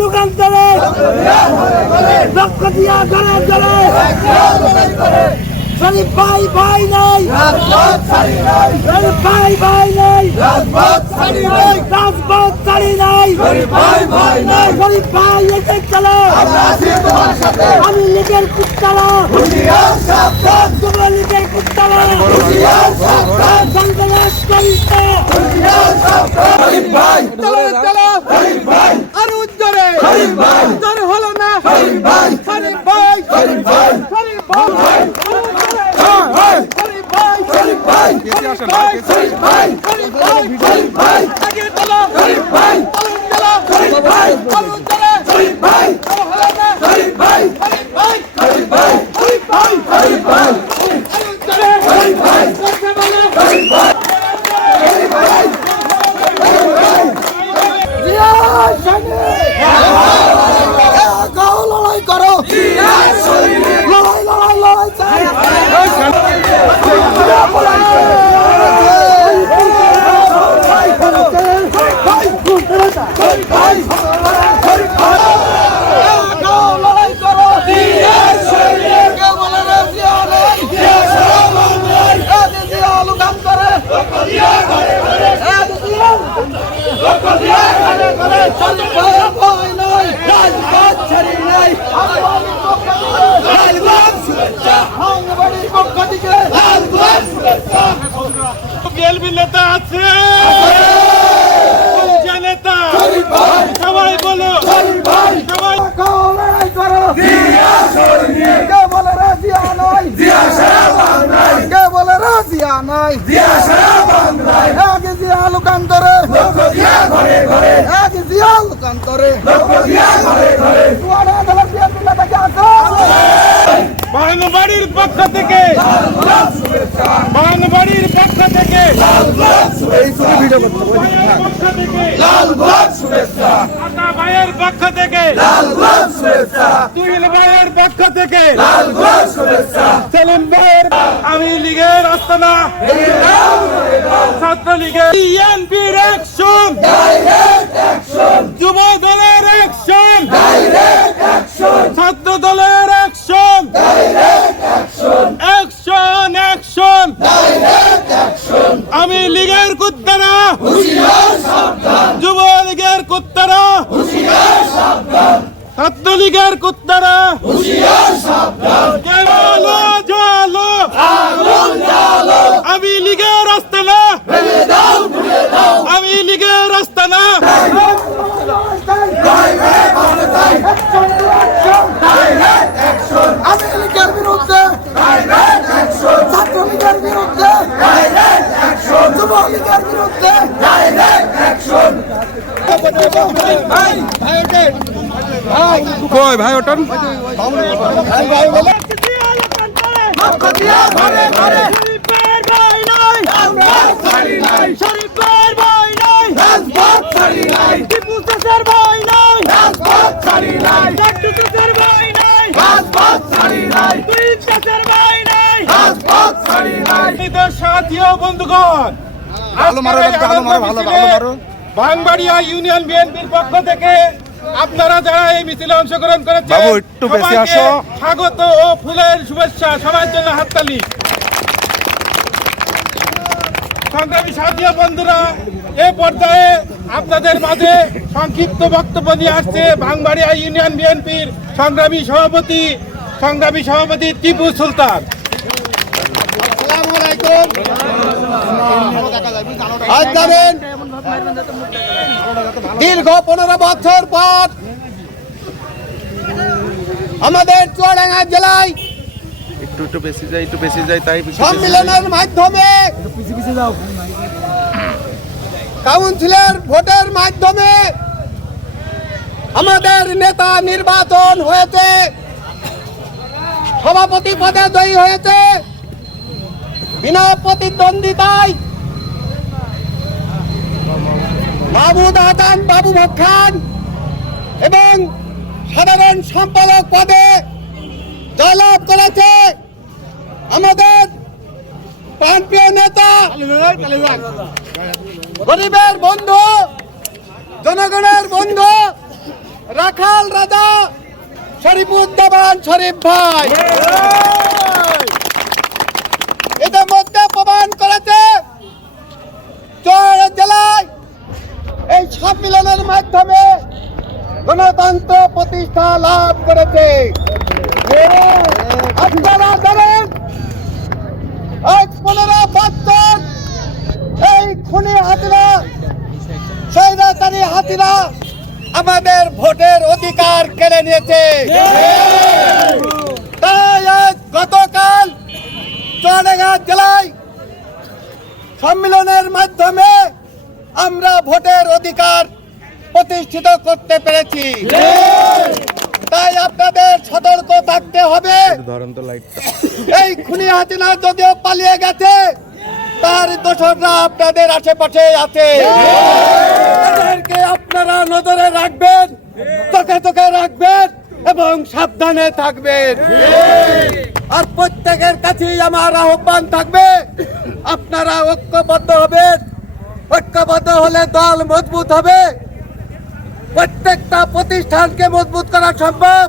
লুকান্তরে লক্ষ দিয়া ঘরে ঘরে শরীফ ভাই ভাই নাই, শরীফ ভাই ভাই নাই, রাজপথ ছাড়ি নাই, শরীফ ভাই এসে চলো, আমি লীগের কুত্তারা, যুবলীগের কুত্তারা, সন্ত্রাস করিতে আর উজ্জ্বলে উজ্জ্বল হলো না, শরীফ ভাই শরীফ ভাই শরীফ ভাই শরীফ ভাই শরীফ ভাই শরীফ ভাই শরীফ ভাই আগে চলো, শরীফ ভাই চলো, শরীফ ভাই চলো, শরীফ ভাই হলো না, শরীফ ভাই শরীফ ভাই শরীফ ভাই শরীফ ভাই শরীফ ভাই শরীফ ভাই কথা বলো, শরীফ ভাই শরীফ ভাই জিয়া সামনে গাও লড়াই করো, লড়াই লড়াই লড়াই চাই, বিএনপি নেতা আছে, নেতা সবাই বলো, সবাই লড়াই করো, কে বলে রাজিয়া নাই, কে বলে রাজিয়া নাই, আগে জিয়া লুকান্তরে, আগে জিয়া লুকান্তরে, বাংলাবাড়ির পক্ষ থেকে, বাংলাবাড়ির পক্ষ থেকে আতা ভাইয়ের পক্ষ থেকে, তুহিন ভাইয়ের পক্ষ থেকে, সেলিম ভাইয়ের, আমি লীগের আস্তানা, ছাত্রলীগের, বিএনপির অ্যাকশন, যুব দলের অ্যাকশন, ছাত্র দলের অ্যাকশন, অ্যাকশন অ্যাকশন, আমি লীগের কুত্তারা, যুব লীগের কুত্তারা, ছাত্র লীগের কুত্তারা, জালো জালো আমি লীগের আস্তানা, আমি লীগের আস্তানা, আমি লীগের বিরুদ্ধে, ছাত্র লীগের বিরুদ্ধে, যুব লীগের বিরুদ্ধে, কই ভাই ওঠেন, সাথী ও বন্ধুগণ, ভাঙবাড়িয়া ইউনিয়ন বিএনপির পক্ষ থেকে আপনারা যারা এই মিছিলে অংশগ্রহণ করেছেন সবাইকে স্বাগত ও ফুলের শুভেচ্ছা, সবার জন্য হাততালি। সংগ্রামী সাথী ও বন্ধুরা, এ পর্যায়ে আপনাদের মাঝে সংক্ষিপ্ত বক্তব্য নিয়ে আসছে ভাঙবাড়িয়া ইউনিয়ন বিএনপির সংগ্রামী সভাপতি টিপু সুলতান। দীর্ঘ 15 বছর পর আমাদের চুয়াডাঙ্গা জেলায় একটু বেশি যায় তাই সম্মেলনের মাধ্যমে কাউন্সিলর ভোটের মাধ্যমে আমাদের নেতা নির্বাচন হয়েছে, সভাপতি পদে জয়ী হয়েছে বিনা প্রতিদ্বন্দ্বিতায় মাহমুদ হাসান বাবু খান এবং সাধারণ সম্পাদক পদে জয়লাভ করেছে আমাদের প্রাণপ্রিয় নেতা গরিবের বন্ধু জনগণের বন্ধু রাখাল রাজা শরীফুদ্দৌলা শরীফ ভাই ইতিমধ্যে প্রমাণ করেছে চুয়াডাঙ্গা জেলায় এই সম্মেলনের মাধ্যমে গণতন্ত্র প্রতিষ্ঠা লাভ করেছে। আপনারা জানেন আজ 15 বছর এই খুনি হাতিরা স্বৈরাচারী হাতিরা আমাদের ভোটের অধিকার কেড়ে নিয়েছে। তাই আজ গতকাল চুয়াডাঙ্গা জেলায় সম্মেলনের মাধ্যমে আমরা ভোটের অধিকার প্রতিষ্ঠিত করতে পেরেছি। তাই আপনাদের সতর্ক থাকতে হবে। ধরেন তো লাইটটা। এই খুনি হাসিনা যদিও পালিয়ে গেছে, তার দোসররা আপনাদের আশেপাশে আছে। তাদেরকে আপনারা নজরে রাখবেন, চোখে চোখে রাখবেন এবং সাবধানে থাকবেন। আর প্রত্যেকের কাছেই আমার আহ্বান থাকবে, আপনারা ঐক্যবদ্ধ হবেন। ঐক্যবদ্ধ হলে দল মজবুত হবে, প্রত্যেকটা প্রতিষ্ঠানকে মজবুত করা সম্ভব,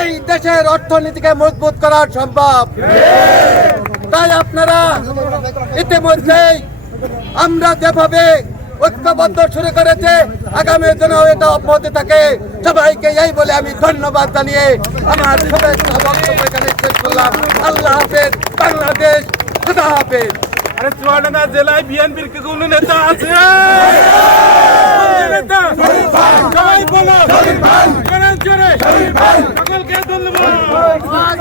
এই দেশের অর্থনীতিকে মজবুত করা সম্ভব। তাই আপনারা ইতিমধ্যেই আমরা যেভাবে ঐক্যবদ্ধ শুরু করেছে, আগামী দিনেও এটা অব্যাহত থাকে। সবাইকে এই বলে আমি ধন্যবাদ জানিয়ে আমার শুভেচ্ছা বক্তব্য এখানে শেষ করলাম। আল্লাহ হাফেজ, বাংলাদেশ, খুদা হাফেজ। আরে চুয়াডাঙ্গা জেলায় বিএনপির কি কোনো নেতা আছে? নেতা সবাই বলো, জোরে জোরে সকলকে ধন্যবাদ।